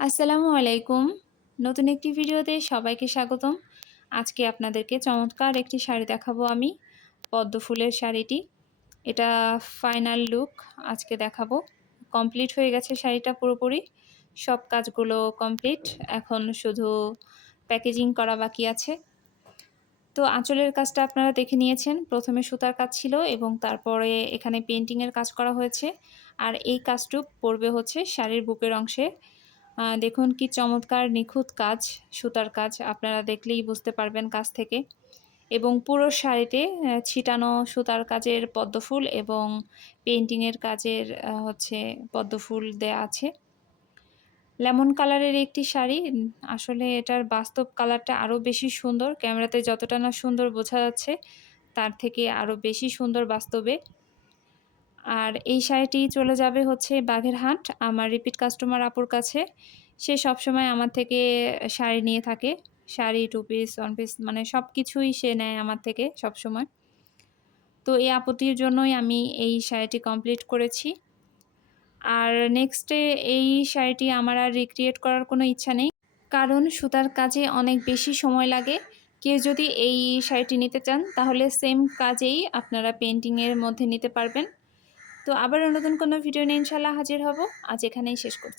আসসালামু আলাইকুম। নতুন একটি ভিডিওতে সবাইকে স্বাগতম। আজকে আপনাদেরকে চমৎকার একটি শাড়ি দেখাবো আমি। পদ্ম ফুলের শাড়িটি। এটা ফাইনাল লুক আজকে দেখাবো। কমপ্লিট হয়ে গেছে শাড়িটা পুরোপুরি। সব কাজগুলো কমপ্লিট। এখন শুধু প্যাকেজিং করা বাকি আছে। তো আঁচলের কাজটা আপনারা দেখে নিয়েছেন। প্রথমে সুতার কাজ ছিল এবং তারপরে এখানে পেইন্টিংয়ের কাজ করা হয়েছে। আর এই কাজটুক পড়বে হচ্ছে শাড়ির বুকের অংশে। দেখুন কি চমৎকার নিখুঁত কাজ, সুতার কাজ। আপনারা দেখলেই বুঝতে পারবেন কাজ থেকে। এবং পুরো শাড়িতে ছিটানো সুতার কাজের পদ্মফুল এবং পেইন্টিংয়ের কাজের হচ্ছে পদ্মফুল দেয়া আছে। লেমন কালারের একটি শাড়ি। আসলে এটার বাস্তব কালারটা আরও বেশি সুন্দর। ক্যামেরাতে যতটা না সুন্দর বোঝা যাচ্ছে, তার থেকে আরও বেশি সুন্দর বাস্তবে। আর এই শাড়িটি চলে যাবে হচ্ছে বাগেরহাট আমার রিপিট কাস্টমার আপুর কাছে। সে সবসময় আমার থেকে শাড়ি নিয়ে থাকে। Sari, two piece, one piece মানে সবকিছুই সে নেয় আমার থেকে সবসময়। তো এই আপুটির জন্যই আমি এই শাড়িটি কমপ্লিট করেছি। আর নেক্সটে এই শাড়িটি আমার আর রিক্রিয়েট করার কোনো ইচ্ছা নেই। কারণ সুতার কাজে অনেক বেশি সময় লাগে। কেউ যদি এই শাড়িটি নিতে চান তাহলে সেম কাজেই আপনারা পেইন্টিংয়ের মধ্যে নিতে পারবেন। তো আবারও নতুন কোনো ভিডিও নিয়ে ইনশাআল্লাহ হাজির হব। আজ এখানেই শেষ করছি।